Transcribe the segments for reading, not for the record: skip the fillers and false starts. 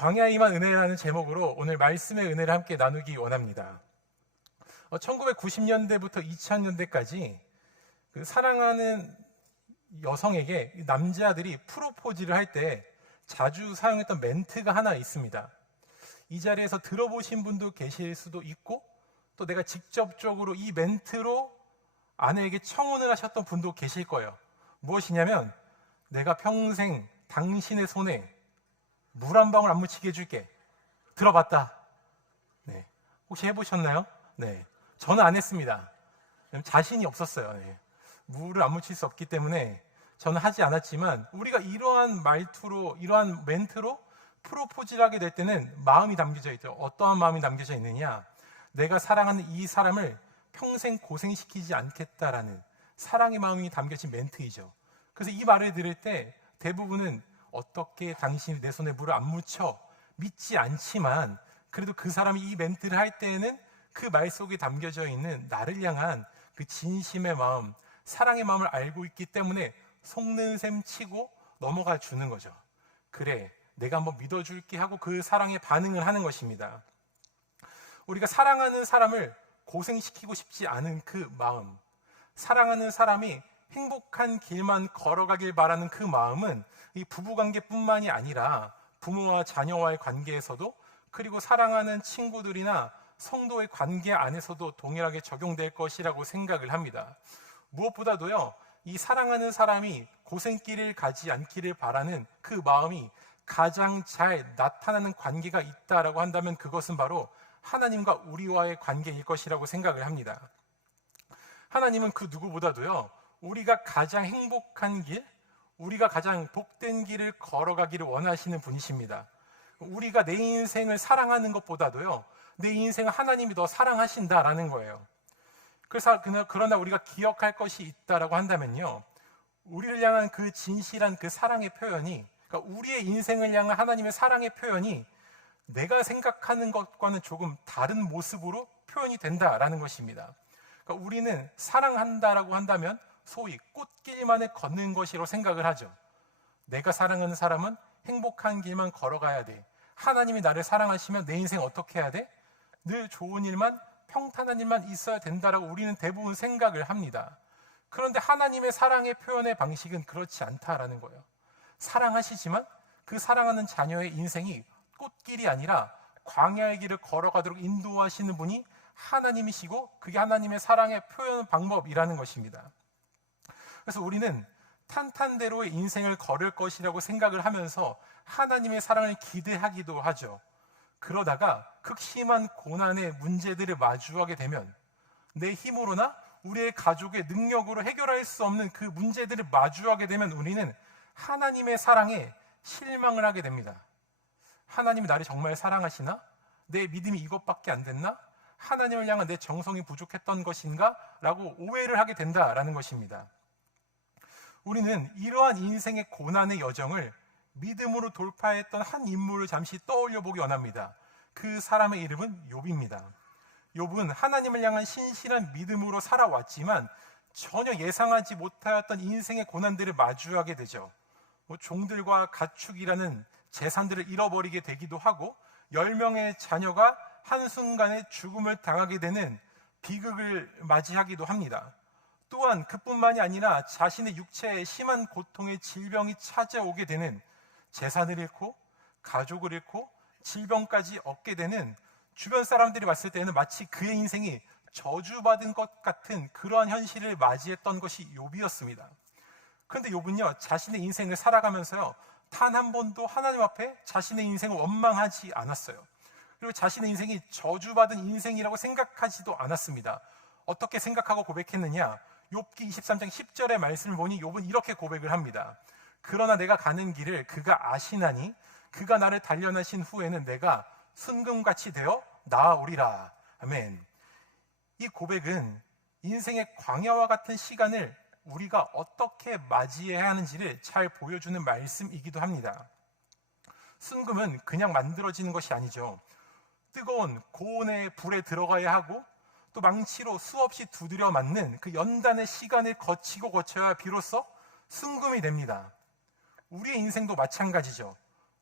광야에 임한 은혜라는 제목으로 오늘 말씀의 은혜를 함께 나누기 원합니다. 1990년대부터 2000년대까지 사랑하는 여성에게 남자들이 프로포즈를 할 때 자주 사용했던 멘트가 하나 있습니다. 이 자리에서 들어보신 분도 계실 수도 있고, 또 내가 직접적으로 이 멘트로 아내에게 청혼을 하셨던 분도 계실 거예요. 무엇이냐면, 내가 평생 당신의 손에 물 한 방울 안 묻히게 해줄게. 들어봤다. 네. 혹시 해보셨나요? 네. 저는 안 했습니다. 자신이 없었어요. 네. 물을 안 묻힐 수 없기 때문에 저는 하지 않았지만, 우리가 이러한 말투로, 이러한 멘트로 프로포즈를 하게 될 때는 마음이 담겨져 있죠. 어떠한 마음이 담겨져 있느냐? 내가 사랑하는 이 사람을 평생 고생시키지 않겠다라는 사랑의 마음이 담겨진 멘트이죠. 그래서 이 말을 들을 때 대부분은 어떻게 당신이 내 손에 물을 안 묻혀? 믿지 않지만, 그래도 그 사람이 이 멘트를 할 때에는 그 말 속에 담겨져 있는 나를 향한 그 진심의 마음, 사랑의 마음을 알고 있기 때문에 속는 셈 치고 넘어가 주는 거죠. 그래, 내가 한번 믿어줄게 하고 그 사랑에 반응을 하는 것입니다. 우리가 사랑하는 사람을 고생시키고 싶지 않은 그 마음, 사랑하는 사람이 행복한 길만 걸어가길 바라는 그 마음은 이 부부관계뿐만이 아니라 부모와 자녀와의 관계에서도, 그리고 사랑하는 친구들이나 성도의 관계 안에서도 동일하게 적용될 것이라고 생각을 합니다. 무엇보다도요, 이 사랑하는 사람이 고생길을 가지 않기를 바라는 그 마음이 가장 잘 나타나는 관계가 있다라고 한다면 그것은 바로 하나님과 우리와의 관계일 것이라고 생각을 합니다. 하나님은 그 누구보다도요, 우리가 가장 행복한 길, 우리가 가장 복된 길을 걸어가기를 원하시는 분이십니다. 우리가 내 인생을 사랑하는 것보다도요, 내 인생을 하나님이 더 사랑하신다라는 거예요. 그래서 그러나 우리가 기억할 것이 있다라고 한다면요, 우리를 향한 그 진실한 그 사랑의 표현이, 그러니까 우리의 인생을 향한 하나님의 사랑의 표현이 내가 생각하는 것과는 조금 다른 모습으로 표현이 된다라는 것입니다. 그러니까 우리는 사랑한다라고 한다면 소위 꽃길만을 걷는 것이라고 생각을 하죠. 내가 사랑하는 사람은 행복한 길만 걸어가야 돼. 하나님이 나를 사랑하시면 내 인생 어떻게 해야 돼? 늘 좋은 일만, 평탄한 일만 있어야 된다라고 우리는 대부분 생각을 합니다. 그런데 하나님의 사랑의 표현의 방식은 그렇지 않다라는 거예요. 사랑하시지만 그 사랑하는 자녀의 인생이 꽃길이 아니라 광야의 길을 걸어가도록 인도하시는 분이 하나님이시고, 그게 하나님의 사랑의 표현 방법이라는 것입니다. 그래서 우리는 탄탄대로의 인생을 걸을 것이라고 생각을 하면서 하나님의 사랑을 기대하기도 하죠. 그러다가 극심한 고난의 문제들을 마주하게 되면 내 힘으로나 우리의 가족의 능력으로 해결할 수 없는 그 문제들을 마주하게 되면 우리는 하나님의 사랑에 실망을 하게 됩니다. 하나님이 나를 정말 사랑하시나? 내 믿음이 이것밖에 안 됐나? 하나님을 향한 내 정성이 부족했던 것인가? 라고 오해를 하게 된다라는 것입니다. 우리는 이러한 인생의 고난의 여정을 믿음으로 돌파했던 한 인물을 잠시 떠올려 보기 원합니다. 그 사람의 이름은 욥입니다. 욥은 하나님을 향한 신실한 믿음으로 살아왔지만 전혀 예상하지 못하였던 인생의 고난들을 마주하게 되죠. 종들과 가축이라는 재산들을 잃어버리게 되기도 하고, 10명의 자녀가 한순간에 죽음을 당하게 되는 비극을 맞이하기도 합니다. 또한 그뿐만이 아니라 자신의 육체에 심한 고통의 질병이 찾아오게 되는, 재산을 잃고 가족을 잃고 질병까지 얻게 되는, 주변 사람들이 봤을 때는 마치 그의 인생이 저주받은 것 같은 그러한 현실을 맞이했던 것이 욥이었습니다. 그런데 욥은요, 자신의 인생을 살아가면서요, 단 한 번도 하나님 앞에 자신의 인생을 원망하지 않았어요. 그리고 자신의 인생이 저주받은 인생이라고 생각하지도 않았습니다. 어떻게 생각하고 고백했느냐? 욥기 23장 10절의 말씀을 보니 욥은 이렇게 고백을 합니다. 그러나 내가 가는 길을 그가 아시나니 그가 나를 단련하신 후에는 내가 순금같이 되어 나아오리라. 아멘. 이 고백은 인생의 광야와 같은 시간을 우리가 어떻게 맞이해야 하는지를 잘 보여주는 말씀이기도 합니다. 순금은 그냥 만들어지는 것이 아니죠. 뜨거운 고온의 불에 들어가야 하고, 또 망치로 수없이 두드려 맞는 그 연단의 시간을 거쳐야 비로소 순금이 됩니다. 우리의 인생도 마찬가지죠.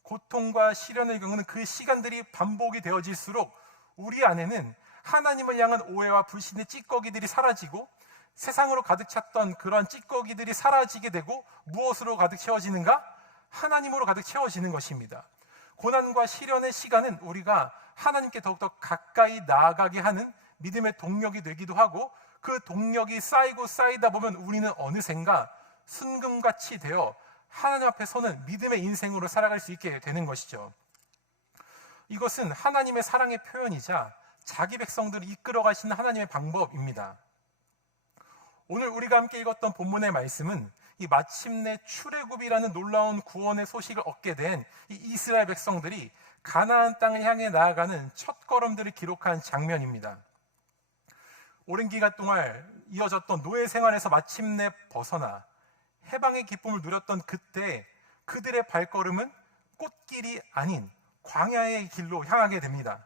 고통과 시련을 겪는 그 시간들이 반복이 되어질수록 우리 안에는 하나님을 향한 오해와 불신의 찌꺼기들이 사라지고 세상으로 가득 찼던 그러한 찌꺼기들이 사라지게 되고 무엇으로 가득 채워지는가? 하나님으로 가득 채워지는 것입니다. 고난과 시련의 시간은 우리가 하나님께 더욱더 가까이 나아가게 하는 믿음의 동력이 되기도 하고, 그 동력이 쌓이고 쌓이다 보면 우리는 어느샌가 순금같이 되어 하나님 앞에 서는 믿음의 인생으로 살아갈 수 있게 되는 것이죠. 이것은 하나님의 사랑의 표현이자 자기 백성들을 이끌어 가시는 하나님의 방법입니다. 오늘 우리가 함께 읽었던 본문의 말씀은 이 마침내 출애굽이라는 놀라운 구원의 소식을 얻게 된 이 이스라엘 백성들이 가나안 땅을 향해 나아가는 첫걸음들을 기록한 장면입니다. 오랜 기간 동안 이어졌던 노예 생활에서 마침내 벗어나 해방의 기쁨을 누렸던 그때 그들의 발걸음은 꽃길이 아닌 광야의 길로 향하게 됩니다.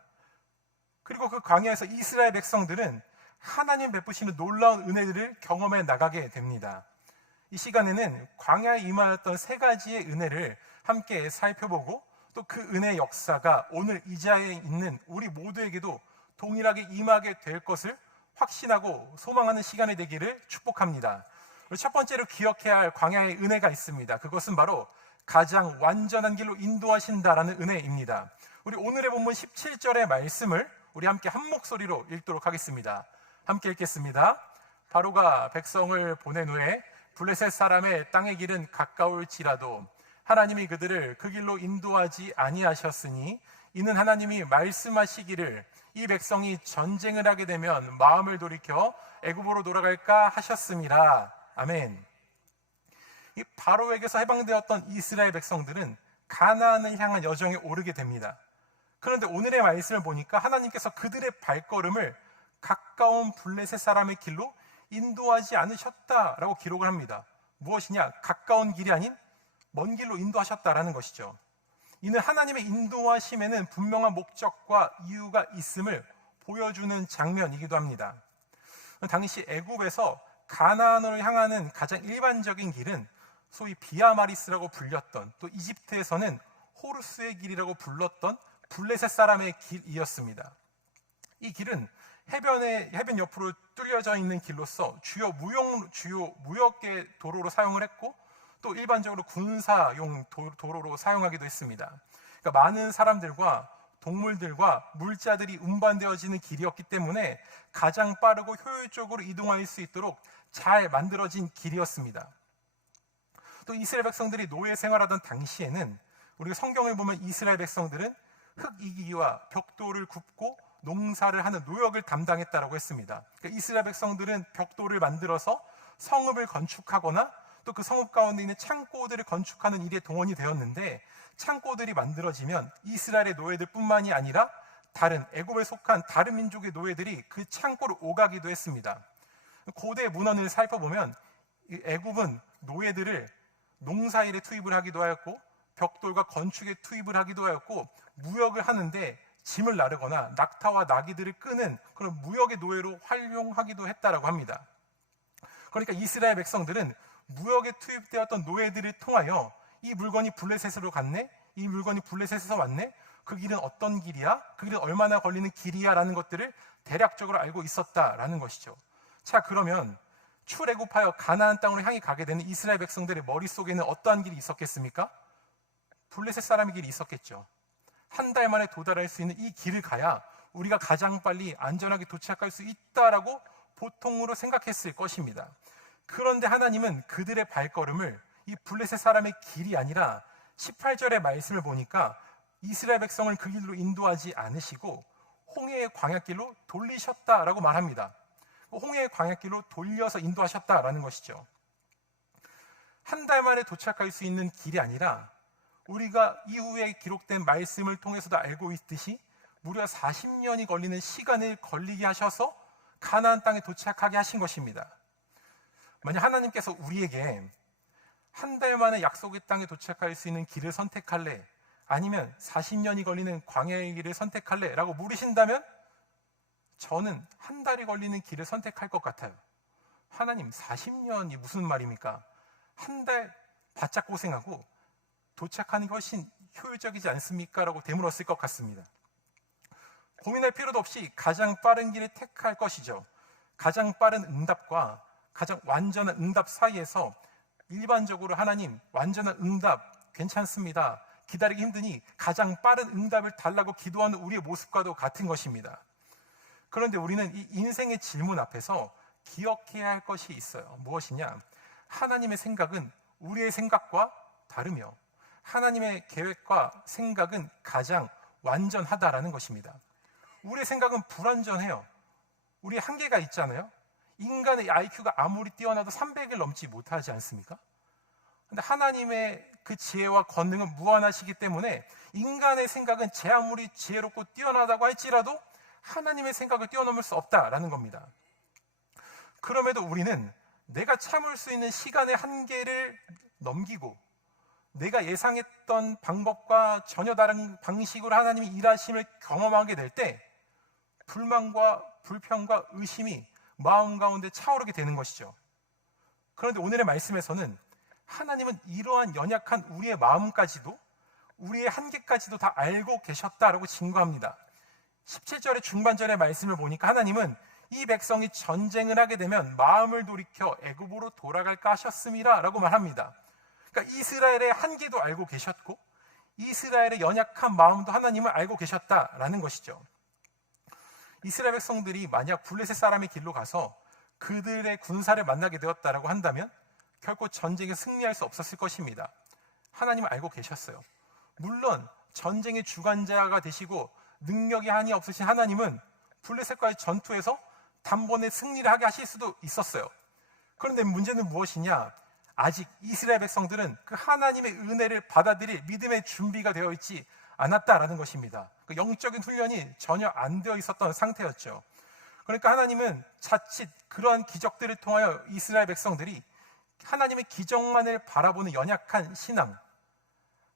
그리고 그 광야에서 이스라엘 백성들은 하나님 베푸시는 놀라운 은혜들을 경험해 나가게 됩니다. 이 시간에는 광야에 임하였던 세 가지의 은혜를 함께 살펴보고, 또 그 은혜의 역사가 오늘 이 자리에 있는 우리 모두에게도 동일하게 임하게 될 것을 확신하고 소망하는 시간이 되기를 축복합니다. 첫 번째로 기억해야 할 광야의 은혜가 있습니다. 그것은 바로 가장 완전한 길로 인도하신다라는 은혜입니다. 우리 오늘의 본문 17절의 말씀을 우리 함께 한 목소리로 읽도록 하겠습니다. 함께 읽겠습니다. 바로가 백성을 보낸 후에 블레셋 사람의 땅의 길은 가까울지라도 하나님이 그들을 그 길로 인도하지 아니하셨으니 이는 하나님이 말씀하시기를 이 백성이 전쟁을 하게 되면 마음을 돌이켜 애굽으로 돌아갈까 하셨음이라. 아멘. 이 바로에게서 해방되었던 이스라엘 백성들은 가나안을 향한 여정에 오르게 됩니다. 그런데 오늘의 말씀을 보니까 하나님께서 그들의 발걸음을 가까운 블레셋 사람의 길로 인도하지 않으셨다라고 기록을 합니다. 무엇이냐? 가까운 길이 아닌 먼 길로 인도하셨다라는 것이죠. 이는 하나님의 인도하심에는 분명한 목적과 이유가 있음을 보여주는 장면이기도 합니다. 당시 애굽에서 가나안으로 향하는 가장 일반적인 길은 소위 비아마리스라고 불렸던, 또 이집트에서는 호루스의 길이라고 불렀던 블레셋 사람의 길이었습니다. 이 길은 해변 옆으로 뚫려져 있는 길로서 주요 무역의 도로로 사용을 했고, 또 일반적으로 군사용 도로로 사용하기도 했습니다. 그러니까 많은 사람들과 동물들과 물자들이 운반되어지는 길이었기 때문에 가장 빠르고 효율적으로 이동할 수 있도록 잘 만들어진 길이었습니다. 또 이스라엘 백성들이 노예 생활하던 당시에는 우리가 성경을 보면 이스라엘 백성들은 흙 이기기와 벽돌을 굽고 농사를 하는 노역을 담당했다라고 했습니다. 그러니까 이스라엘 백성들은 벽돌을 만들어서 성읍을 건축하거나 또 그 성읍 가운데 있는 창고들을 건축하는 일에 동원이 되었는데, 창고들이 만들어지면 이스라엘의 노예들 뿐만이 아니라 다른 애굽에 속한 다른 민족의 노예들이 그 창고를 오가기도 했습니다. 고대 문헌을 살펴보면 애굽은 노예들을 농사일에 투입을 하기도 하였고, 벽돌과 건축에 투입을 하기도 하였고, 무역을 하는데 짐을 나르거나 낙타와 나귀들을 끄는 그런 무역의 노예로 활용하기도 했다라고 합니다. 그러니까 이스라엘 백성들은 무역에 투입되었던 노예들을 통하여 이 물건이 블레셋으로 갔네, 이 물건이 블레셋에서 왔네, 그 길은 어떤 길이야, 그 길은 얼마나 걸리는 길이야 라는 것들을 대략적으로 알고 있었다라는 것이죠. 자, 그러면 출애굽하여 가나안 땅으로 향해 가게 되는 이스라엘 백성들의 머릿속에는 어떠한 길이 있었겠습니까? 블레셋 사람의 길이 있었겠죠. 한 달 만에 도달할 수 있는 이 길을 가야 우리가 가장 빨리 안전하게 도착할 수 있다라고 보통으로 생각했을 것입니다. 그런데 하나님은 그들의 발걸음을 이 블레셋 사람의 길이 아니라 18절의 말씀을 보니까 이스라엘 백성을 그 길로 인도하지 않으시고 홍해의 광야길로 돌리셨다라고 말합니다. 홍해의 광야길로 돌려서 인도하셨다라는 것이죠. 한 달 만에 도착할 수 있는 길이 아니라 우리가 이후에 기록된 말씀을 통해서도 알고 있듯이 무려 40년이 걸리는 시간을 걸리게 하셔서 가나안 땅에 도착하게 하신 것입니다. 만약 하나님께서 우리에게 한 달 만에 약속의 땅에 도착할 수 있는 길을 선택할래? 아니면 40년이 걸리는 광야의 길을 선택할래? 라고 물으신다면 저는 한 달이 걸리는 길을 선택할 것 같아요. 하나님, 40년이 무슨 말입니까? 한 달 바짝 고생하고 도착하는 게 훨씬 효율적이지 않습니까? 라고 되물었을 것 같습니다. 고민할 필요도 없이 가장 빠른 길을 택할 것이죠. 가장 빠른 응답과 가장 완전한 응답 사이에서 일반적으로 하나님, 완전한 응답 괜찮습니다, 기다리기 힘드니 가장 빠른 응답을 달라고 기도하는 우리의 모습과도 같은 것입니다. 그런데 우리는 이 인생의 질문 앞에서 기억해야 할 것이 있어요. 무엇이냐? 하나님의 생각은 우리의 생각과 다르며 하나님의 계획과 생각은 가장 완전하다라는 것입니다. 우리의 생각은 불완전해요. 우리의 한계가 있잖아요. 인간의 IQ가 아무리 뛰어나도 300을 넘지 못하지 않습니까? 근데 하나님의 그 지혜와 권능은 무한하시기 때문에 인간의 생각은 제 아무리 지혜롭고 뛰어나다고 할지라도 하나님의 생각을 뛰어넘을 수 없다라는 겁니다. 그럼에도 우리는 내가 참을 수 있는 시간의 한계를 넘기고 내가 예상했던 방법과 전혀 다른 방식으로 하나님이 일하심을 경험하게 될 때 불만과 불평과 의심이 마음 가운데 차오르게 되는 것이죠. 그런데 오늘의 말씀에서는 하나님은 이러한 연약한 우리의 마음까지도 우리의 한계까지도 다 알고 계셨다라고 증거합니다. 17절의 중반절의 말씀을 보니까 하나님은 이 백성이 전쟁을 하게 되면 마음을 돌이켜 애굽으로 돌아갈까 하셨음이라 라고 말합니다. 그러니까 이스라엘의 한계도 알고 계셨고 이스라엘의 연약한 마음도 하나님은 알고 계셨다라는 것이죠. 이스라엘 백성들이 만약 블레셋 사람의 길로 가서 그들의 군사를 만나게 되었다라고 한다면 결코 전쟁에 승리할 수 없었을 것입니다. 하나님은 알고 계셨어요. 물론 전쟁의 주관자가 되시고 능력이 한이 없으신 하나님은 블레셋과의 전투에서 단번에 승리를 하게 하실 수도 있었어요. 그런데 문제는 무엇이냐? 아직 이스라엘 백성들은 그 하나님의 은혜를 받아들일 믿음의 준비가 되어 있지 않았다라는 것입니다. 그 영적인 훈련이 전혀 안 되어 있었던 상태였죠. 그러니까 하나님은 자칫 그러한 기적들을 통하여 이스라엘 백성들이 하나님의 기적만을 바라보는 연약한 신앙,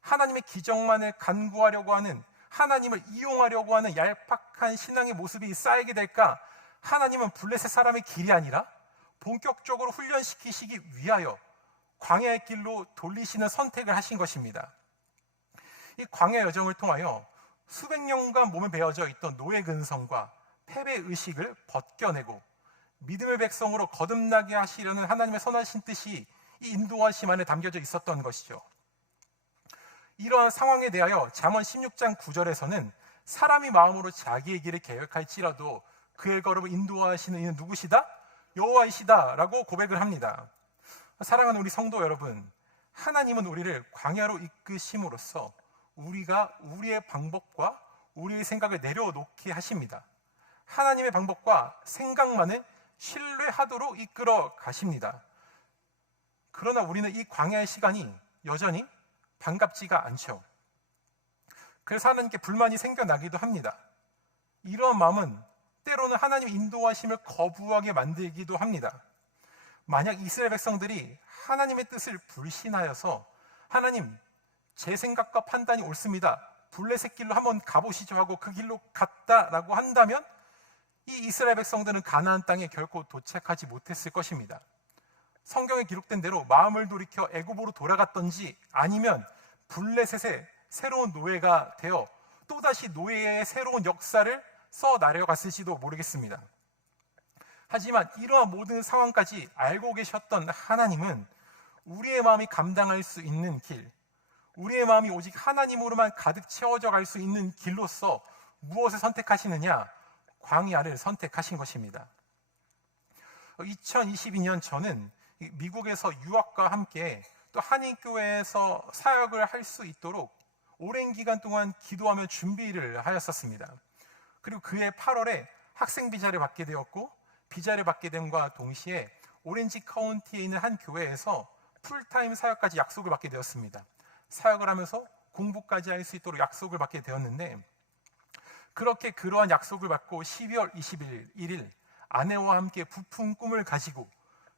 하나님의 기적만을 간구하려고 하는, 하나님을 이용하려고 하는 얄팍한 신앙의 모습이 쌓이게 될까? 하나님은 블레셋 사람의 길이 아니라 본격적으로 훈련시키시기 위하여 광야의 길로 돌리시는 선택을 하신 것입니다. 이 광야 여정을 통하여 수백 년간 몸에 배어져 있던 노예 근성과 패배 의식을 벗겨내고 믿음의 백성으로 거듭나게 하시려는 하나님의 선하신 뜻이 이 인도하심 안에 담겨져 있었던 것이죠. 이러한 상황에 대하여 잠언 16장 9절에서는 사람이 마음으로 자기의 길을 계획할지라도 그의 걸음을 인도하시는 이는 누구시다? 여호와이시다 라고 고백을 합니다. 사랑하는 우리 성도 여러분, 하나님은 우리를 광야로 이끄심으로써 우리가 우리의 방법과 우리의 생각을 내려놓게 하십니다. 하나님의 방법과 생각만을 신뢰하도록 이끌어 가십니다. 그러나 우리는 이 광야의 시간이 여전히 반갑지가 않죠. 그래서 하나님께 불만이 생겨나기도 합니다. 이러한 마음은 때로는 하나님의 인도하심을 거부하게 만들기도 합니다. 만약 이스라엘 백성들이 하나님의 뜻을 불신하여서 하나님, 제 생각과 판단이 옳습니다, 블레셋 길로 한번 가보시죠 하고 그 길로 갔다라고 한다면 이 이스라엘 백성들은 가나안 땅에 결코 도착하지 못했을 것입니다. 성경에 기록된 대로 마음을 돌이켜 애굽으로 돌아갔던지 아니면 블레셋의 새로운 노예가 되어 또다시 노예의 새로운 역사를 써 나려갔을지도 모르겠습니다. 하지만 이러한 모든 상황까지 알고 계셨던 하나님은 우리의 마음이 감당할 수 있는 길, 우리의 마음이 오직 하나님으로만 가득 채워져 갈 수 있는 길로서 무엇을 선택하시느냐? 광야를 선택하신 것입니다. 2022년 저는 미국에서 유학과 함께 또 한인교회에서 사역을 할 수 있도록 오랜 기간 동안 기도하며 준비를 하였었습니다. 그리고 그해 8월에 학생 비자를 받게 되었고 비자를 받게 됨과 동시에 오렌지 카운티에 있는 한 교회에서 풀타임 사역까지 약속을 받게 되었습니다. 사역을 하면서 공부까지 할 수 있도록 약속을 받게 되었는데 그렇게 그러한 약속을 받고 12월 21일 아내와 함께 부푼 꿈을 가지고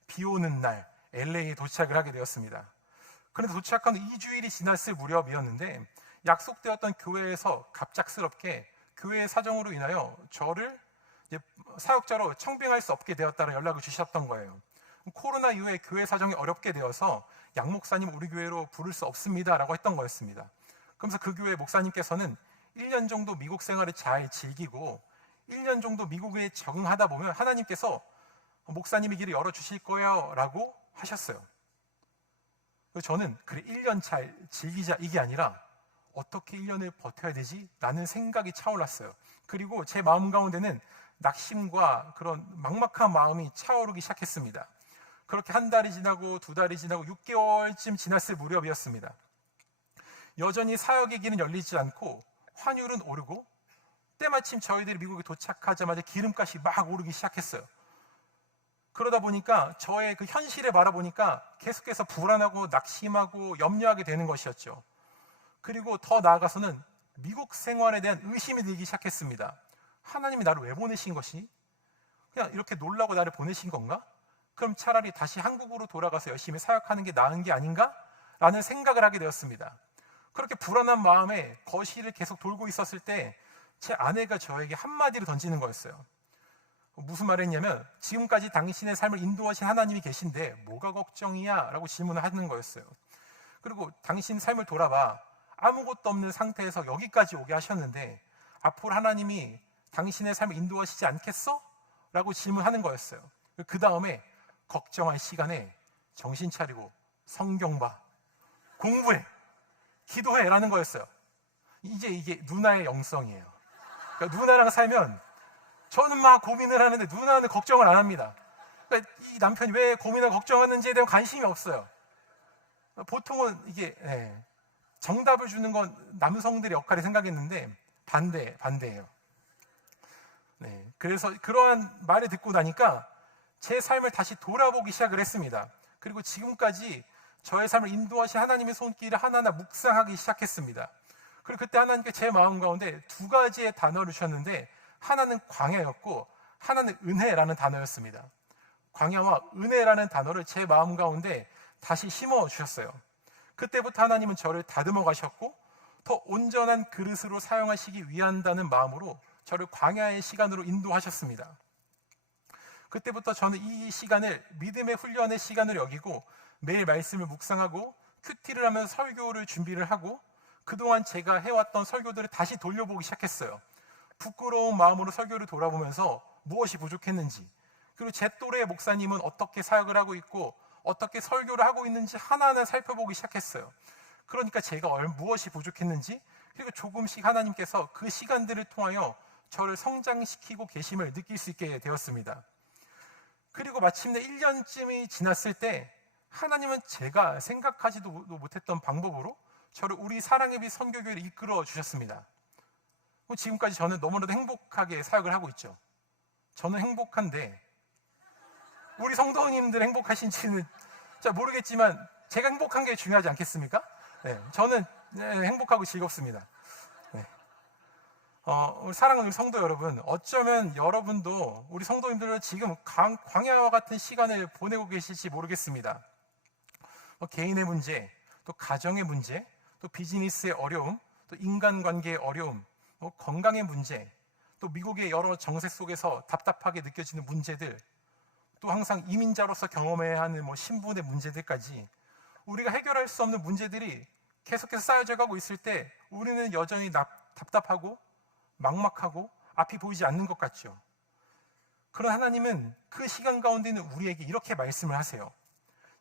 비 오는 날 LA에 도착을 하게 되었습니다. 그런데 도착한 후 2주일이 지났을 무렵이었는데 약속되었던 교회에서 갑작스럽게 교회의 사정으로 인하여 저를 이제 사역자로 청빙할 수 없게 되었다는 연락을 주셨던 거예요. 코로나 이후에 교회 사정이 어렵게 되어서 양 목사님 우리 교회로 부를 수 없습니다 라고 했던 거였습니다. 그러면서 그 교회 목사님께서는 1년 정도 미국 생활을 잘 즐기고 1년 정도 미국에 적응하다 보면 하나님께서 목사님의 길을 열어주실 거예요 라고 하셨어요. 저는 그래 1년 잘 즐기자 이게 아니라 어떻게 1년을 버텨야 되지? 라는 생각이 차올랐어요. 그리고 제 마음 가운데는 낙심과 그런 막막한 마음이 차오르기 시작했습니다. 그렇게 한 달이 지나고 두 달이 지나고 6개월쯤 지났을 무렵이었습니다. 여전히 사역의 길은 열리지 않고 환율은 오르고 때마침 저희들이 미국에 도착하자마자 기름값이 막 오르기 시작했어요. 그러다 보니까 저의 그 현실을 바라보니까 계속해서 불안하고 낙심하고 염려하게 되는 것이었죠. 그리고 더 나아가서는 미국 생활에 대한 의심이 들기 시작했습니다. 하나님이 나를 왜 보내신 것이? 그냥 이렇게 놀라고 나를 보내신 건가? 그럼 차라리 다시 한국으로 돌아가서 열심히 사역하는 게 나은 게 아닌가? 라는 생각을 하게 되었습니다. 그렇게 불안한 마음에 거실을 계속 돌고 있었을 때 제 아내가 저에게 한마디를 던지는 거였어요. 무슨 말을 했냐면 지금까지 당신의 삶을 인도하신 하나님이 계신데 뭐가 걱정이야? 라고 질문을 하는 거였어요. 그리고 당신 삶을 돌아봐. 아무것도 없는 상태에서 여기까지 오게 하셨는데 앞으로 하나님이 당신의 삶을 인도하시지 않겠어? 라고 질문하는 거였어요. 그 다음에 걱정할 시간에 정신 차리고 성경 봐, 공부해, 기도해 라는 거였어요. 이게 누나의 영성이에요. 그러니까 누나랑 살면 저는 막 고민을 하는데 누나는 걱정을 안 합니다. 그러니까 이 남편이 왜 고민을 걱정하는지에 대한 관심이 없어요. 보통은 이게 정답을 주는 건 남성들의 역할이 생각했는데 반대예요. 그래서 그러한 말을 듣고 나니까 제 삶을 다시 돌아보기 시작을 했습니다. 그리고 지금까지 저의 삶을 인도하신 하나님의 손길을 하나하나 묵상하기 시작했습니다. 그리고 그때 하나님께 제 마음 가운데 두 가지의 단어를 주셨는데 하나는 광야였고 하나는 은혜라는 단어였습니다. 광야와 은혜라는 단어를 제 마음 가운데 다시 심어 주셨어요. 그때부터 하나님은 저를 다듬어 가셨고 더 온전한 그릇으로 사용하시기 위한다는 마음으로 저를 광야의 시간으로 인도하셨습니다. 그때부터 저는 이 시간을 믿음의 훈련의 시간으로 여기고 매일 말씀을 묵상하고 큐티를 하면서 설교를 준비를 하고 그동안 제가 해왔던 설교들을 다시 돌려보기 시작했어요. 부끄러운 마음으로 설교를 돌아보면서 무엇이 부족했는지, 그리고 제 또래의 목사님은 어떻게 사역을 하고 있고 어떻게 설교를 하고 있는지 하나하나 살펴보기 시작했어요. 그러니까 제가 무엇이 부족했는지, 그리고 조금씩 하나님께서 그 시간들을 통하여 저를 성장시키고 계심을 느낄 수 있게 되었습니다. 그리고 마침내 1년쯤이 지났을 때 하나님은 제가 생각하지도 못했던 방법으로 저를 우리 사랑의 빛 선교교회를 이끌어 주셨습니다. 지금까지 저는 너무나도 행복하게 사역을 하고 있죠. 저는 행복한데 우리 성도님들 행복하신지는 잘 모르겠지만 제가 행복한 게 중요하지 않겠습니까? 저는 행복하고 즐겁습니다. 우리 사랑하는 성도 여러분, 어쩌면 여러분도 우리 성도님들은 지금 광야와 같은 시간을 보내고 계실지 모르겠습니다. 개인의 문제, 또 가정의 문제, 또 비즈니스의 어려움, 또 인간관계의 어려움, 건강의 문제, 또 미국의 여러 정세 속에서 답답하게 느껴지는 문제들, 또 항상 이민자로서 경험해야 하는 신분의 문제들까지 우리가 해결할 수 없는 문제들이 계속해서 쌓여져 가고 있을 때 우리는 여전히 답답하고 막막하고 앞이 보이지 않는 것 같죠. 그런 하나님은 그 시간 가운데 있는 우리에게 이렇게 말씀을 하세요.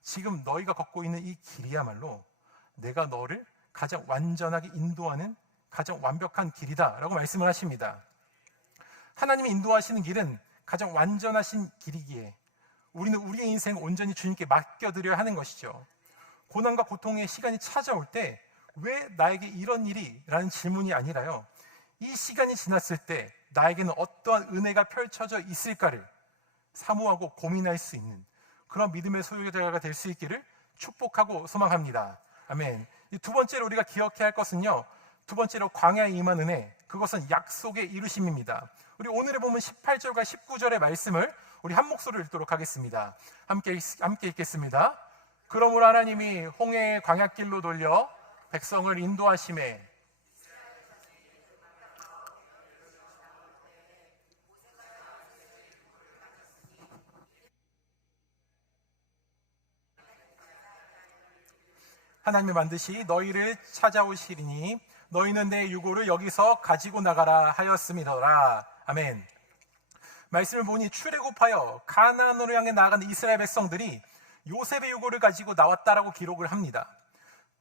지금 너희가 걷고 있는 이 길이야말로 내가 너를 가장 완전하게 인도하는 가장 완벽한 길이다 라고 말씀을 하십니다. 하나님이 인도하시는 길은 가장 완전하신 길이기에 우리는 우리의 인생을 온전히 주님께 맡겨드려야 하는 것이죠. 고난과 고통의 시간이 찾아올 때 왜 나에게 이런 일이? 라는 질문이 아니라요, 이 시간이 지났을 때 나에게는 어떠한 은혜가 펼쳐져 있을까를 사모하고 고민할 수 있는 그런 믿음의 소유자가 될 수 있기를 축복하고 소망합니다. 아멘. 두 번째로 우리가 기억해야 할 것은요, 두 번째로 광야에 임한 은혜, 그것은 약속의 이루심입니다. 우리 오늘의 본문 18절과 19절의 말씀을 우리 한 목소리로 읽도록 하겠습니다. 함께 읽겠습니다. 그러므로 하나님이 홍해의 광야길로 돌려 백성을 인도하심에 하나님이 반드시 너희를 찾아오시리니 너희는 내 유고를 여기서 가지고 나가라 하였음이더라. 아멘. 말씀을 보니 출애굽하여 가나안으로 향해 나아가는 이스라엘 백성들이 요셉의 유고를 가지고 나왔다라고 기록을 합니다.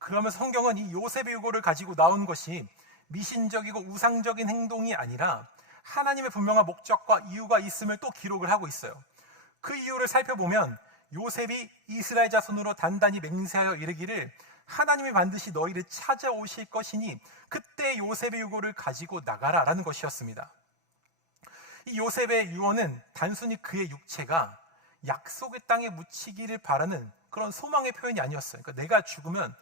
그러면서 성경은 이 요셉의 유고를 가지고 나온 것이 미신적이고 우상적인 행동이 아니라 하나님의 분명한 목적과 이유가 있음을 또 기록을 하고 있어요. 그 이유를 살펴보면 요셉이 이스라엘 자손으로 단단히 맹세하여 이르기를 하나님이 반드시 너희를 찾아오실 것이니 그때 요셉의 유고를 가지고 나가라라는 것이었습니다. 이 요셉의 유언은 단순히 그의 육체가 약속의 땅에 묻히기를 바라는 그런 소망의 표현이 아니었어요. 그러니까 내가 죽으면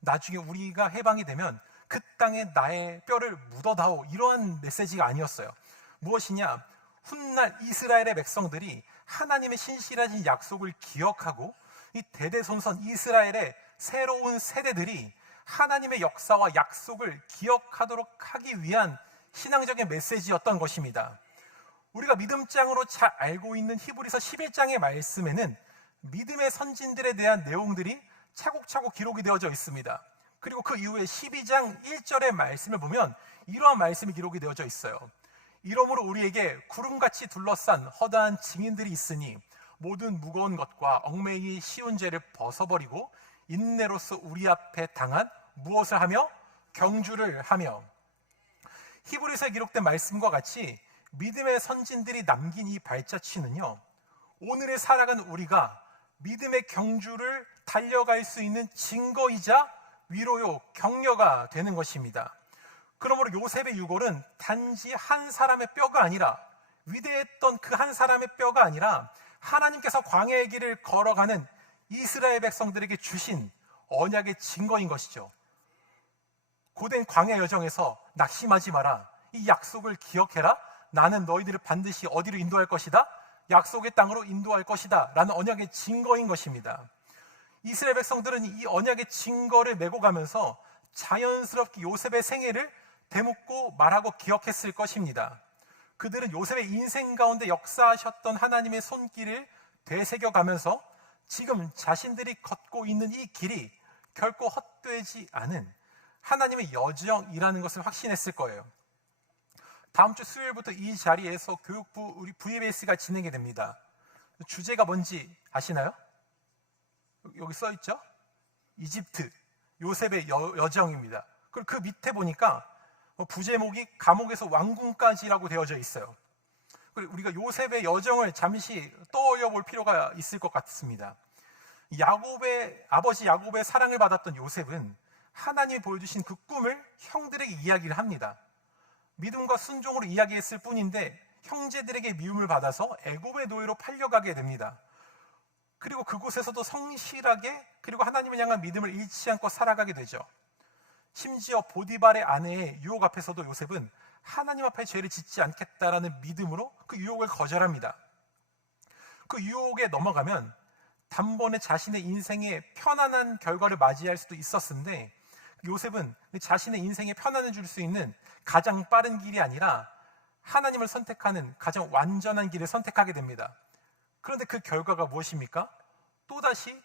나중에 우리가 해방이 되면 그 땅에 나의 뼈를 묻어다오, 이러한 메시지가 아니었어요. 무엇이냐? 훗날 이스라엘의 백성들이 하나님의 신실하신 약속을 기억하고 이 대대손손 이스라엘의 새로운 세대들이 하나님의 역사와 약속을 기억하도록 하기 위한 신앙적인 메시지였던 것입니다. 우리가 믿음장으로 잘 알고 있는 히브리서 11장의 말씀에는 믿음의 선진들에 대한 내용들이 차곡차곡 기록이 되어져 있습니다. 그리고 그 이후에 12장 1절의 말씀을 보면 이러한 말씀이 기록이 되어져 있어요. 이러므로 우리에게 구름같이 둘러싼 허다한 증인들이 있으니 모든 무거운 것과 얽매이기 쉬운 죄를 벗어버리고 인내로서 우리 앞에 당한 무엇을 하며? 경주를 하며. 히브리서에 기록된 말씀과 같이 믿음의 선진들이 남긴 이 발자취는요, 오늘에 살아가는 우리가 믿음의 경주를 달려갈 수 있는 증거이자 위로요, 격려가 되는 것입니다. 그러므로 요셉의 유골은 단지 한 사람의 뼈가 아니라, 위대했던 그 한 사람의 뼈가 아니라 하나님께서 광야의 길을 걸어가는 이스라엘 백성들에게 주신 언약의 증거인 것이죠. 고된 광야 여정에서 낙심하지 마라, 이 약속을 기억해라, 나는 너희들을 반드시 어디로 인도할 것이다? 약속의 땅으로 인도할 것이다 라는 언약의 증거인 것입니다. 이스라엘 백성들은 이 언약의 증거를 메고 가면서 자연스럽게 요셉의 생애를 되묻고 말하고 기억했을 것입니다. 그들은 요셉의 인생 가운데 역사하셨던 하나님의 손길을 되새겨가면서 지금 자신들이 걷고 있는 이 길이 결코 헛되지 않은 하나님의 여정이라는 것을 확신했을 거예요. 다음 주 수요일부터 이 자리에서 교육부 우리 VBS가 진행이 됩니다. 주제가 뭔지 아시나요? 여기 써 있죠? 이집트, 요셉의 여정입니다. 그리고 그 밑에 보니까 부제목이 감옥에서 왕궁까지라고 되어져 있어요. 그리고 우리가 요셉의 여정을 잠시 떠올려 볼 필요가 있을 것 같습니다. 아버지 야곱의 사랑을 받았던 요셉은 하나님이 보여주신 그 꿈을 형들에게 이야기를 합니다. 믿음과 순종으로 이야기했을 뿐인데 형제들에게 미움을 받아서 애굽의 노예로 팔려가게 됩니다. 그리고 그곳에서도 성실하게 그리고 하나님을 향한 믿음을 잃지 않고 살아가게 되죠. 심지어 보디발의 아내의 유혹 앞에서도 요셉은 하나님 앞에 죄를 짓지 않겠다라는 믿음으로 그 유혹을 거절합니다. 그 유혹에 넘어가면 단번에 자신의 인생에 편안한 결과를 맞이할 수도 있었는데 요셉은 자신의 인생에 편안을 줄 수 있는 가장 빠른 길이 아니라 하나님을 선택하는 가장 완전한 길을 선택하게 됩니다. 그런데 그 결과가 무엇입니까? 또다시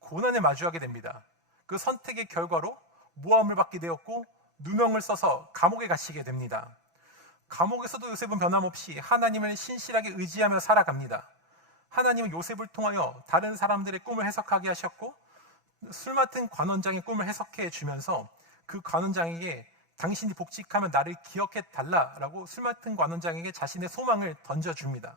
고난에 마주하게 됩니다. 그 선택의 결과로 모함을 받게 되었고 누명을 써서 감옥에 갇히게 됩니다. 감옥에서도 요셉은 변함없이 하나님을 신실하게 의지하며 살아갑니다. 하나님은 요셉을 통하여 다른 사람들의 꿈을 해석하게 하셨고 술 맡은 관원장의 꿈을 해석해 주면서 그 관원장에게 당신이 복직하면 나를 기억해 달라라고 술 맡은 관원장에게 자신의 소망을 던져줍니다.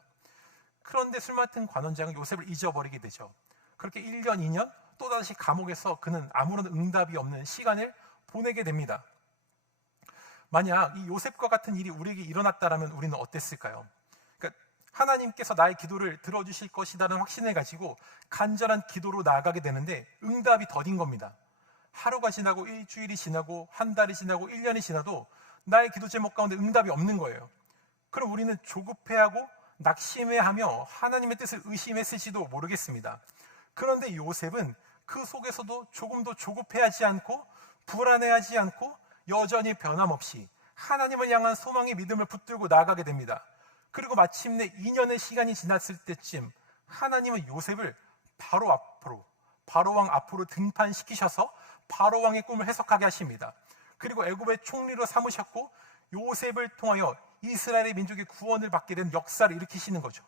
그런데 술 맡은 관원장은 요셉을 잊어버리게 되죠. 그렇게 1년, 2년 또다시 감옥에서 그는 아무런 응답이 없는 시간을 보내게 됩니다. 만약 이 요셉과 같은 일이 우리에게 일어났다면 우리는 어땠을까요? 그러니까 하나님께서 나의 기도를 들어주실 것이라는 확신을 가지고 간절한 기도로 나아가게 되는데 응답이 더딘 겁니다. 하루가 지나고 일주일이 지나고 한 달이 지나고 1년이 지나도 나의 기도 제목 가운데 응답이 없는 거예요. 그럼 우리는 조급해하고 낙심해하며 하나님의 뜻을 의심했을지도 모르겠습니다. 그런데 요셉은 그 속에서도 조금도 조급해하지 않고 불안해하지 않고 여전히 변함없이 하나님을 향한 소망의 믿음을 붙들고 나아가게 됩니다. 그리고 마침내 2년의 시간이 지났을 때쯤 하나님은 요셉을 바로왕 앞으로 등판시키셔서 바로 왕의 꿈을 해석하게 하십니다. 그리고 애굽의 총리로 삼으셨고 요셉을 통하여 이스라엘의 민족의 구원을 받게 된 역사를 일으키시는 거죠.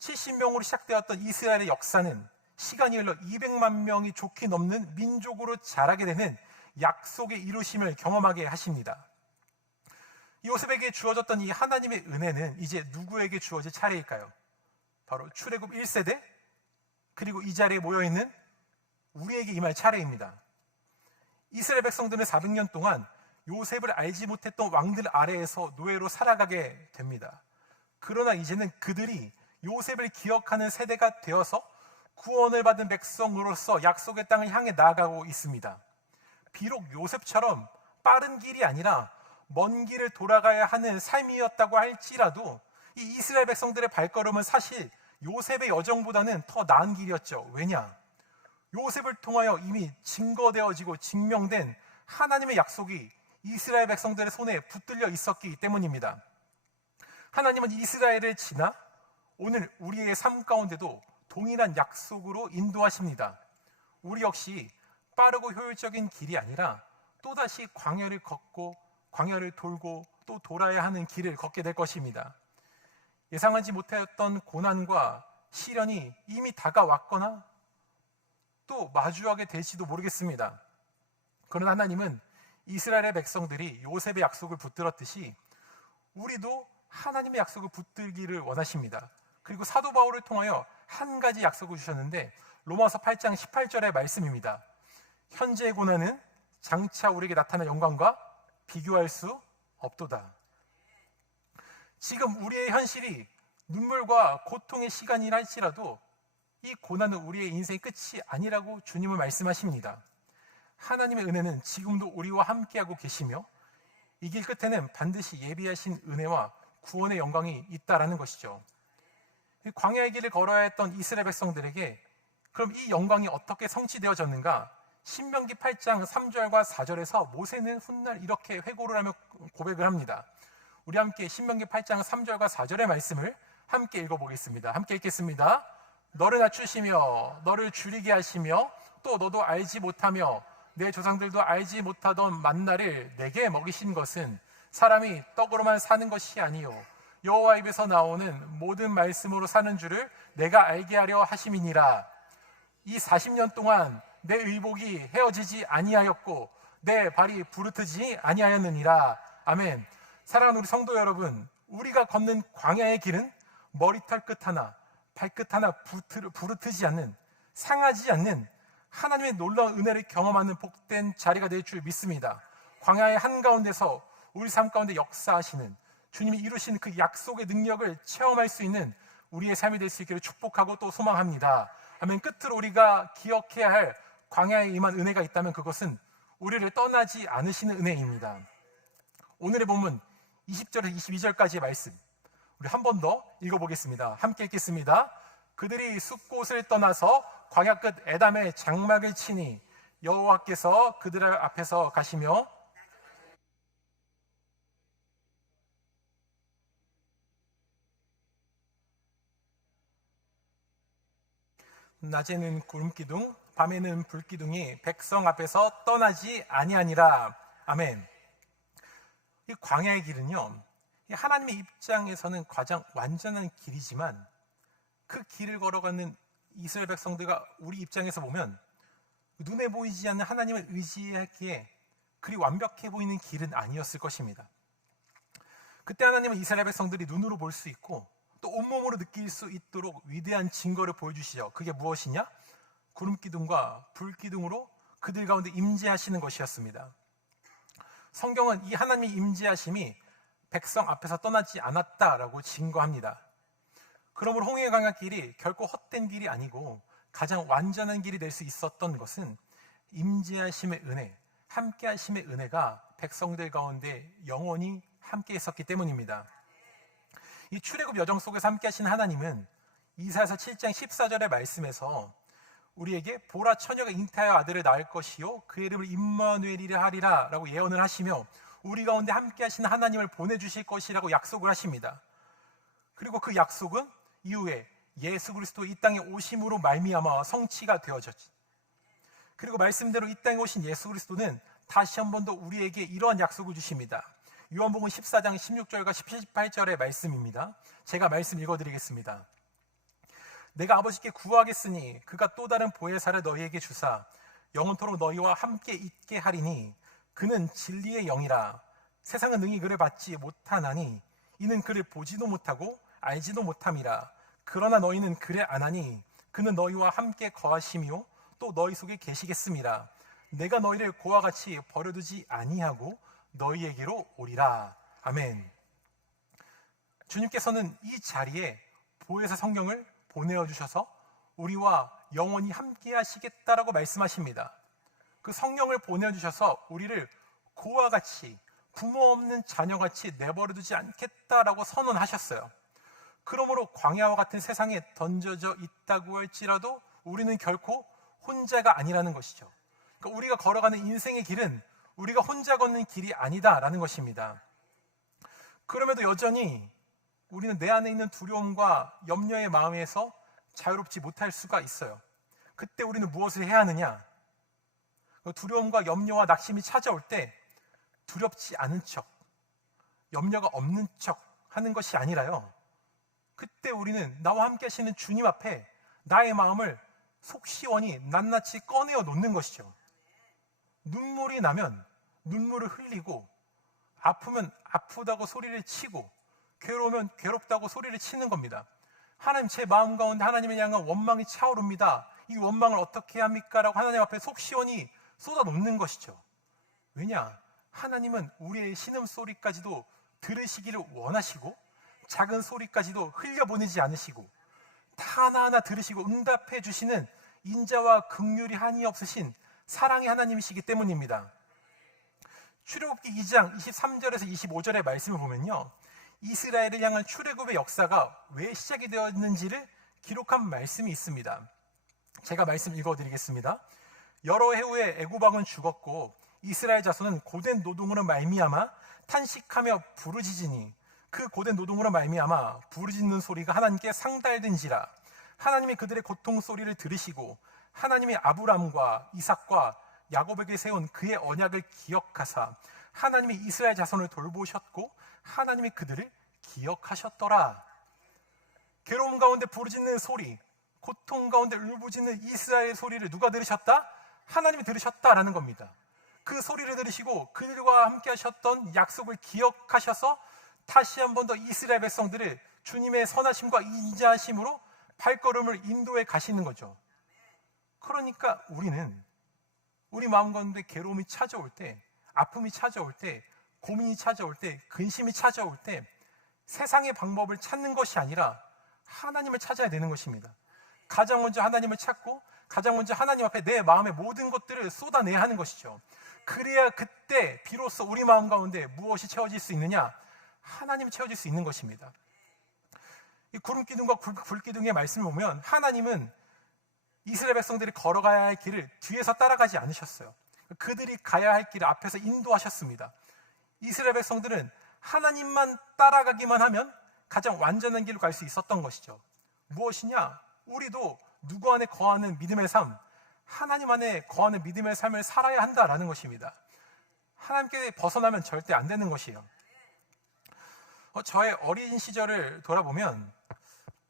70명으로 시작되었던 이스라엘의 역사는 시간이 흘러 200만 명이 좋게 넘는 민족으로 자라게 되는 약속의 이루심을 경험하게 하십니다. 요셉에게 주어졌던 이 하나님의 은혜는 이제 누구에게 주어질 차례일까요? 바로 출애굽 1세대, 그리고 이 자리에 모여있는 우리에게 임할 차례입니다. 이스라엘 백성들은 400년 동안 요셉을 알지 못했던 왕들 아래에서 노예로 살아가게 됩니다. 그러나 이제는 그들이 요셉을 기억하는 세대가 되어서 구원을 받은 백성으로서 약속의 땅을 향해 나아가고 있습니다. 비록 요셉처럼 빠른 길이 아니라 먼 길을 돌아가야 하는 삶이었다고 할지라도 이 이스라엘 백성들의 발걸음은 사실 요셉의 여정보다는 더 나은 길이었죠. 왜냐? 요셉을 통하여 이미 증거되어지고 증명된 하나님의 약속이 이스라엘 백성들의 손에 붙들려 있었기 때문입니다. 하나님은 이스라엘을 지나 오늘 우리의 삶 가운데도 동일한 약속으로 인도하십니다. 우리 역시 빠르고 효율적인 길이 아니라 또다시 광야를 걷고 광야를 돌고 또 돌아야 하는 길을 걷게 될 것입니다. 예상하지 못했던 고난과 시련이 이미 다가왔거나 또 마주하게 될지도 모르겠습니다. 그러나 하나님은 이스라엘의 백성들이 요셉의 약속을 붙들었듯이 우리도 하나님의 약속을 붙들기를 원하십니다. 그리고 사도 바울을 통하여 한 가지 약속을 주셨는데 로마서 8장 18절의 말씀입니다. 현재의 고난은 장차 우리에게 나타날 영광과 비교할 수 없도다. 지금 우리의 현실이 눈물과 고통의 시간이라 할지라도 이 고난은 우리의 인생의 끝이 아니라고 주님은 말씀하십니다. 하나님의 은혜는 지금도 우리와 함께하고 계시며 이 길 끝에는 반드시 예비하신 은혜와 구원의 영광이 있다라는 것이죠. 광야의 길을 걸어야 했던 이스라엘 백성들에게 그럼 이 영광이 어떻게 성취되어졌는가? 신명기 8장 3절과 4절에서 모세는 훗날 이렇게 회고를 하며 고백을 합니다. 우리 함께 신명기 8장 3절과 4절의 말씀을 함께 읽어보겠습니다. 함께 읽겠습니다. 너를 낮추시며 너를 줄이게 하시며 또 너도 알지 못하며 내 조상들도 알지 못하던 만나를 내게 먹이신 것은 사람이 떡으로만 사는 것이 아니요 여호와 입에서 나오는 모든 말씀으로 사는 줄을 내가 알게 하려 하심이니라. 이 40년 동안 내 의복이 헤어지지 아니하였고 내 발이 부르트지 아니하였느니라. 아멘. 사랑하는 우리 성도 여러분, 우리가 걷는 광야의 길은 머리털 끝 하나 발끝 하나 부르트지 않는, 상하지 않는 하나님의 놀라운 은혜를 경험하는 복된 자리가 될 줄 믿습니다. 광야의 한가운데서 우리 삶 가운데 역사하시는 주님이 이루신 그 약속의 능력을 체험할 수 있는 우리의 삶이 될 수 있기를 축복하고 또 소망합니다. 아멘. 끝으로 우리가 기억해야 할 광야에 임한 은혜가 있다면 그것은 우리를 떠나지 않으시는 은혜입니다. 오늘의 본문 20절에서 22절까지의 말씀 우리 한 번 더 읽어보겠습니다. 함께 읽겠습니다. 그들이 숲곳을 떠나서 광야 끝 에담의 장막을 치니 여호와께서 그들 앞에서 가시며 낮에는 구름기둥 밤에는 불기둥이 백성 앞에서 떠나지 아니하니라. 아멘. 이 광야의 길은요, 하나님의 입장에서는 가장 완전한 길이지만 그 길을 걸어가는 이스라엘 백성들과 우리 입장에서 보면 눈에 보이지 않는 하나님을 의지하기에 그리 완벽해 보이는 길은 아니었을 것입니다. 그때 하나님은 이스라엘 백성들이 눈으로 볼 수 있고 또 온몸으로 느낄 수 있도록 위대한 증거를 보여주시죠. 그게 무엇이냐? 구름기둥과 불기둥으로 그들 가운데 임재하시는 것이었습니다. 성경은 이 하나님의 임재하심이 백성 앞에서 떠나지 않았다라고 증거합니다. 그러므로 홍해의 광야길이 결코 헛된 길이 아니고 가장 완전한 길이 될 수 있었던 것은 임재하심의 은혜, 함께하심의 은혜가 백성들 가운데 영원히 함께 있었기 때문입니다. 이 출애굽 여정 속에서 함께하신 하나님은 이사야서 7장 14절의 말씀에서 우리에게 보라 처녀가 잉태하여 아들을 낳을 것이요 그 이름을 임마누엘이라 하리라 라고 예언을 하시며 우리 가운데 함께하신 하나님을 보내주실 것이라고 약속을 하십니다. 그리고 그 약속은 이후에 예수 그리스도 이 땅에 오심으로 말미암아 성취가 되어졌지. 그리고 말씀대로 이 땅에 오신 예수 그리스도는 다시 한 번 더 우리에게 이러한 약속을 주십니다. 요한복음 14장 16절과 18절의 말씀입니다. 제가 말씀 읽어드리겠습니다. 내가 아버지께 구하겠으니 그가 또 다른 보혜사를 너희에게 주사 영원토록 너희와 함께 있게 하리니 그는 진리의 영이라. 세상은 능히 그를 받지 못하나니 이는 그를 보지도 못하고 알지도 못함이라. 그러나 너희는 그를 아나니 그는 너희와 함께 거하시며 또 너희 속에 계시겠음이라. 내가 너희를 고와 같이 버려두지 아니하고 너희에게로 오리라. 아멘. 주님께서는 이 자리에 보혜사 성령을 보내어 주셔서 우리와 영원히 함께 하시겠다라고 말씀하십니다. 그 성령을 보내어 주셔서 우리를 고와 같이, 부모 없는 자녀같이 내버려 두지 않겠다라고 선언하셨어요. 그러므로 광야와 같은 세상에 던져져 있다고 할지라도 우리는 결코 혼자가 아니라는 것이죠. 그러니까 우리가 걸어가는 인생의 길은 우리가 혼자 걷는 길이 아니다라는 것입니다. 그럼에도 여전히 우리는 내 안에 있는 두려움과 염려의 마음에서 자유롭지 못할 수가 있어요. 그때 우리는 무엇을 해야 하느냐? 두려움과 염려와 낙심이 찾아올 때 두렵지 않은 척, 염려가 없는 척 하는 것이 아니라요, 그때 우리는 나와 함께 하시는 주님 앞에 나의 마음을 속 시원히 낱낱이 꺼내어 놓는 것이죠. 눈물이 나면 눈물을 흘리고, 아프면 아프다고 소리를 치고, 괴로우면 괴롭다고 소리를 치는 겁니다. 하나님, 제 마음 가운데 하나님을 향한 원망이 차오릅니다. 이 원망을 어떻게 해야 합니까? 라고 하나님 앞에 속 시원히 쏟아놓는 것이죠. 왜냐? 하나님은 우리의 신음소리까지도 들으시기를 원하시고, 작은 소리까지도 흘려보내지 않으시고, 다 하나하나 들으시고 응답해 주시는 인자와 긍휼이 한이 없으신 사랑의 하나님이시기 때문입니다. 출애굽기 2장 23절에서 25절의 말씀을 보면요, 이스라엘을 향한 출애굽의 역사가 왜 시작이 되었는지를 기록한 말씀이 있습니다. 제가 말씀 읽어드리겠습니다. 여러 해 후에 애굽 왕은 죽었고 이스라엘 자손은 고된 노동으로 말미암아 탄식하며 부르짖으니 그 고된 노동으로 말미암아 부르짖는 소리가 하나님께 상달된지라. 하나님이 그들의 고통 소리를 들으시고 하나님이 아브람과 이삭과 야곱에게 세운 그의 언약을 기억하사 하나님이 이스라엘 자손을 돌보셨고 하나님이 그들을 기억하셨더라. 괴로움 가운데 부르짖는 소리, 고통 가운데 울부짖는 이스라엘의 소리를 누가 들으셨다? 하나님이 들으셨다라는 겁니다. 그 소리를 들으시고 그들과 함께 하셨던 약속을 기억하셔서 다시 한 번 더 이스라엘 백성들을 주님의 선하심과 인자하심으로 발걸음을 인도해 가시는 거죠. 그러니까 우리는 우리 마음 가운데 괴로움이 찾아올 때, 아픔이 찾아올 때, 고민이 찾아올 때, 근심이 찾아올 때 세상의 방법을 찾는 것이 아니라 하나님을 찾아야 되는 것입니다. 가장 먼저 하나님을 찾고 가장 먼저 하나님 앞에 내 마음의 모든 것들을 쏟아내야 하는 것이죠. 그래야 그때 비로소 우리 마음 가운데 무엇이 채워질 수 있느냐? 하나님이 채워질 수 있는 것입니다. 이 구름기둥과 불기둥의 말씀을 보면 하나님은 이스라엘 백성들이 걸어가야 할 길을 뒤에서 따라가지 않으셨어요. 그들이 가야 할 길을 앞에서 인도하셨습니다. 이스라엘 백성들은 하나님만 따라가기만 하면 가장 완전한 길로 갈 수 있었던 것이죠. 무엇이냐? 우리도 누구 안에 거하는 믿음의 삶, 하나님 안에 거하는 믿음의 삶을 살아야 한다라는 것입니다. 하나님께 벗어나면 절대 안 되는 것이에요. 저의 어린 시절을 돌아보면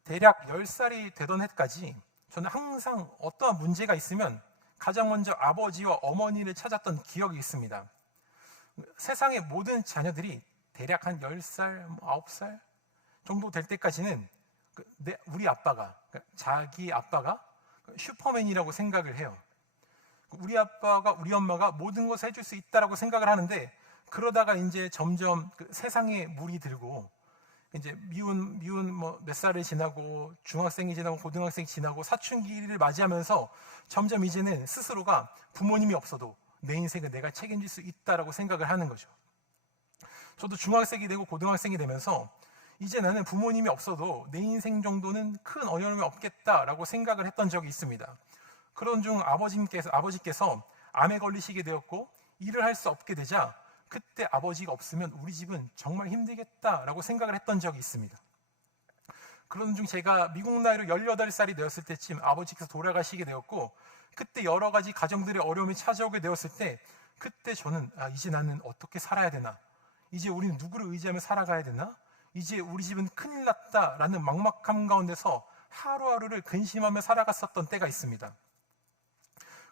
대략 10살이 되던 해까지 저는 항상 어떠한 문제가 있으면 가장 먼저 아버지와 어머니를 찾았던 기억이 있습니다. 세상의 모든 자녀들이 대략 한 10살, 9살 정도 될 때까지는 우리 아빠가, 자기 아빠가 슈퍼맨이라고 생각을 해요. 우리 아빠가, 우리 엄마가 모든 것을 해줄 수 있다라고 생각을 하는데, 그러다가 이제 점점 세상에 물이 들고 이제 미운 몇 살을 지나고 중학생이 지나고 고등학생이 지나고 사춘기를 맞이하면서 점점 이제는 스스로가 부모님이 없어도 내 인생을 내가 책임질 수 있다라고 생각을 하는 거죠. 저도 중학생이 되고 고등학생이 되면서 이제 나는 부모님이 없어도 내 인생 정도는 큰 어려움이 없겠다라고 생각을 했던 적이 있습니다. 그런 중 아버지께서 암에 걸리시게 되었고 일을 할 수 없게 되자 그때 아버지가 없으면 우리 집은 정말 힘들겠다라고 생각을 했던 적이 있습니다. 그런 중 제가 미국 나이로 18살이 되었을 때쯤 아버지께서 돌아가시게 되었고, 그때 여러 가지 가정들의 어려움이 찾아오게 되었을 때 그때 저는 이제 나는 어떻게 살아야 되나? 이제 우리는 누구를 의지하며 살아가야 되나? 이제 우리 집은 큰일 났다라는 막막함 가운데서 하루하루를 근심하며 살아갔었던 때가 있습니다.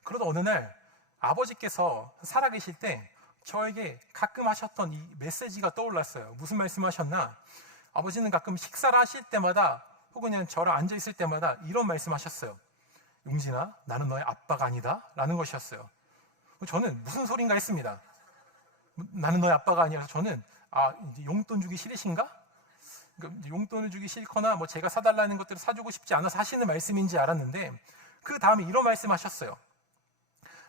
그러다 어느 날 아버지께서 살아계실 때 저에게 가끔 하셨던 이 메시지가 떠올랐어요. 무슨 말씀하셨나? 아버지는 가끔 식사를 하실 때마다 혹은 그냥 저랑 앉아있을 때마다 이런 말씀하셨어요. 용진아, 나는 너의 아빠가 아니다 라는 것이었어요. 저는 무슨 소린가 했습니다. 나는 너의 아빠가 아니라서 저는 이제 용돈 주기 싫으신가? 그러니까 용돈을 주기 싫거나 뭐 제가 사달라는 것들을 사주고 싶지 않아서 하시는 말씀인지 알았는데 그 다음에 이런 말씀하셨어요.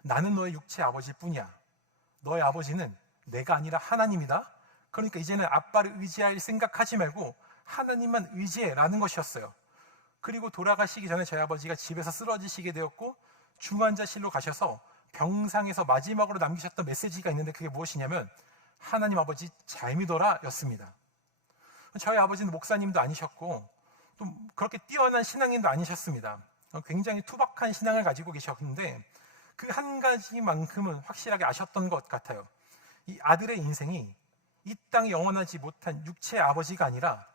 나는 너의 육체 아버지일 뿐이야. 너의 아버지는 내가 아니라 하나님이다. 그러니까 이제는 아빠를 의지할 생각하지 말고 하나님만 의지해라는 것이었어요. 그리고 돌아가시기 전에 저희 아버지가 집에서 쓰러지시게 되었고 중환자실로 가셔서 병상에서 마지막으로 남기셨던 메시지가 있는데 그게 무엇이냐면 하나님 아버지 잘 믿어라 였습니다. 저희 아버지는 목사님도 아니셨고 또 그렇게 뛰어난 신앙인도 아니셨습니다. 굉장히 투박한 신앙을 가지고 계셨는데 그 한 가지만큼은 확실하게 아셨던 것 같아요. 이 아들의 인생이 이 땅에 영원하지 못한 육체의 아버지가 아니라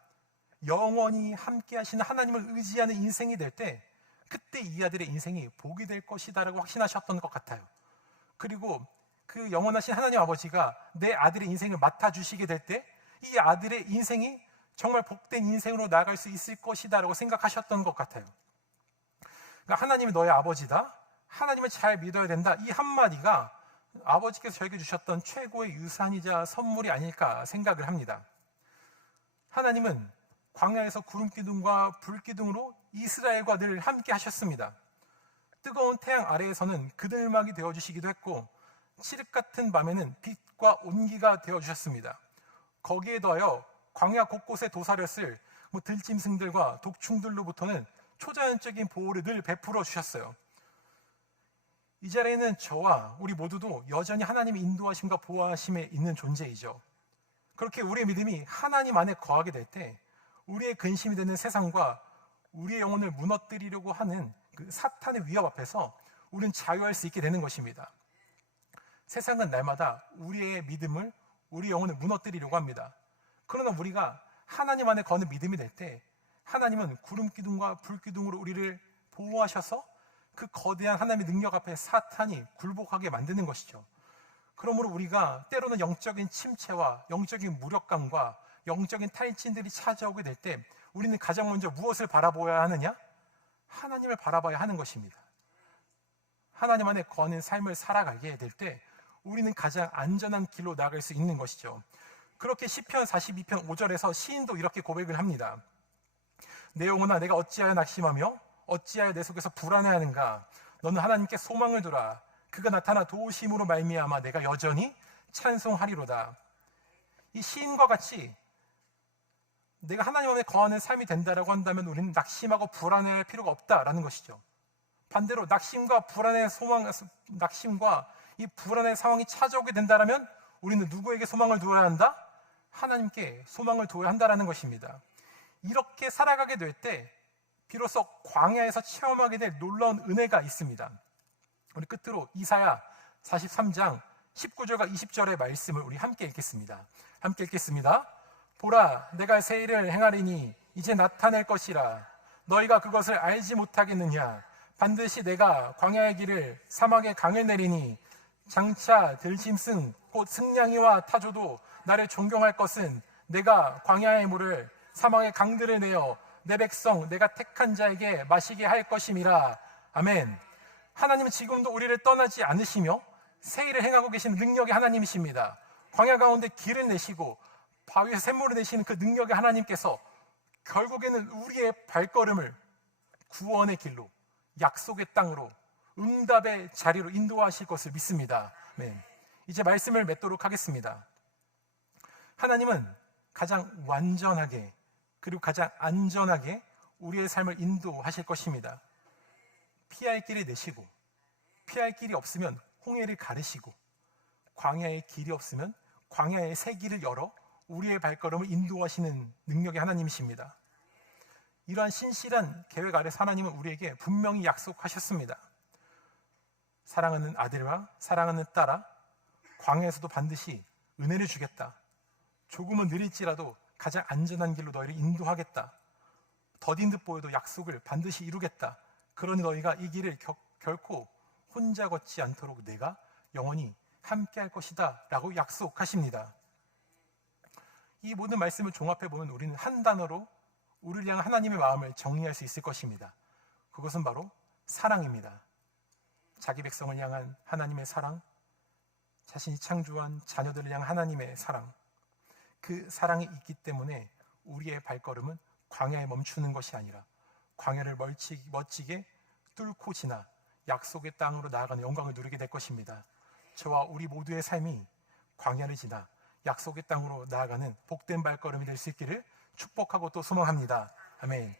영원히 함께 하시는 하나님을 의지하는 인생이 될 때 그때 이 아들의 인생이 복이 될 것이다라고 확신하셨던 것 같아요. 그리고 그 영원하신 하나님 아버지가 내 아들의 인생을 맡아주시게 될 때 이 아들의 인생이 정말 복된 인생으로 나아갈 수 있을 것이다라고 생각하셨던 것 같아요. 그러니까 하나님이 너의 아버지다. 하나님을 잘 믿어야 된다. 이 한마디가 아버지께서 저에게 주셨던 최고의 유산이자 선물이 아닐까 생각을 합니다. 하나님은 광야에서 구름기둥과 불기둥으로 이스라엘과 늘 함께 하셨습니다. 뜨거운 태양 아래에서는 그늘막이 되어주시기도 했고 칠흑 같은 밤에는 빛과 온기가 되어주셨습니다. 거기에 더하여 광야 곳곳에 도사렸을 들짐승들과 독충들로부터는 초자연적인 보호를 늘 베풀어 주셨어요. 이 자리에는 저와 우리 모두도 여전히 하나님의 인도하심과 보호하심에 있는 존재이죠. 그렇게 우리의 믿음이 하나님 안에 거하게 될 때 우리의 근심이 되는 세상과 우리의 영혼을 무너뜨리려고 하는 그 사탄의 위협 앞에서 우리는 자유할 수 있게 되는 것입니다. 세상은 날마다 우리의 믿음을, 우리의 영혼을 무너뜨리려고 합니다. 그러나 우리가 하나님 안에 거는 믿음이 될 때 하나님은 구름기둥과 불기둥으로 우리를 보호하셔서 그 거대한 하나님의 능력 앞에 사탄이 굴복하게 만드는 것이죠. 그러므로 우리가 때로는 영적인 침체와 영적인 무력감과 영적인 탈진들이 찾아오게 될 때 우리는 가장 먼저 무엇을 바라보아야 하느냐? 하나님을 바라봐야 하는 것입니다. 하나님 안에 거하는 삶을 살아가게 될 때 우리는 가장 안전한 길로 나아갈 수 있는 것이죠. 그렇게 시편 42편 5절에서 시인도 이렇게 고백을 합니다. 내 영혼아 내가 어찌하여 낙심하며 어찌하여 내 속에서 불안해하는가? 너는 하나님께 소망을 두라. 그가 나타나 도우심으로 말미암아 내가 여전히 찬송하리로다. 이 시인과 같이 내가 하나님 안에 거하는 삶이 된다라고 한다면 우리는 낙심하고 불안해할 필요가 없다라는 것이죠. 반대로 낙심과 이 불안의 상황이 찾아오게 된다라면 우리는 누구에게 소망을 두어야 한다? 하나님께 소망을 두어야 한다라는 것입니다. 이렇게 살아가게 될 때 비로소 광야에서 체험하게 될 놀라운 은혜가 있습니다. 우리 끝으로 이사야 43장 19절과 20절의 말씀을 우리 함께 읽겠습니다. 함께 읽겠습니다. 보라, 내가 새 일을 행하리니 이제 나타낼 것이라. 너희가 그것을 알지 못하겠느냐? 반드시 내가 광야의 길을 사막의 강을 내리니 장차 들짐승 곧 승냥이와 타조도 나를 존경할 것은 내가 광야의 물을 사막의 강들을 내어 내 백성 내가 택한 자에게 마시게 할 것임이라. 아멘. 하나님은 지금도 우리를 떠나지 않으시며 새 일을 행하고 계신 능력의 하나님이십니다. 광야 가운데 길을 내시고 바위에서 샘물을 내시는 그 능력의 하나님께서 결국에는 우리의 발걸음을 구원의 길로, 약속의 땅으로, 응답의 자리로 인도하실 것을 믿습니다. 아멘. 이제 말씀을 맺도록 하겠습니다. 하나님은 가장 완전하게 그리고 가장 안전하게 우리의 삶을 인도하실 것입니다. 피할 길을 내시고 피할 길이 없으면 홍해를 가르시고 광야의 길이 없으면 광야의 새 길을 열어 우리의 발걸음을 인도하시는 능력의 하나님이십니다. 이러한 신실한 계획 아래 하나님은 우리에게 분명히 약속하셨습니다. 사랑하는 아들과 사랑하는 딸아, 광야에서도 반드시 은혜를 주겠다. 조금은 느릴지라도 가장 안전한 길로 너희를 인도하겠다. 더딘 듯 보여도 약속을 반드시 이루겠다. 그러니 너희가 이 길을 결코 혼자 걷지 않도록 내가 영원히 함께 할 것이다 라고 약속하십니다. 이 모든 말씀을 종합해보면 우리는 한 단어로 우리를 향한 하나님의 마음을 정리할 수 있을 것입니다. 그것은 바로 사랑입니다. 자기 백성을 향한 하나님의 사랑, 자신이 창조한 자녀들을 향한 하나님의 사랑, 그 사랑이 있기 때문에 우리의 발걸음은 광야에 멈추는 것이 아니라 광야를 멋지게 뚫고 지나 약속의 땅으로 나아가는 영광을 누리게 될 것입니다. 저와 우리 모두의 삶이 광야를 지나 약속의 땅으로 나아가는 복된 발걸음이 될 수 있기를 축복하고 또 소망합니다. 아멘.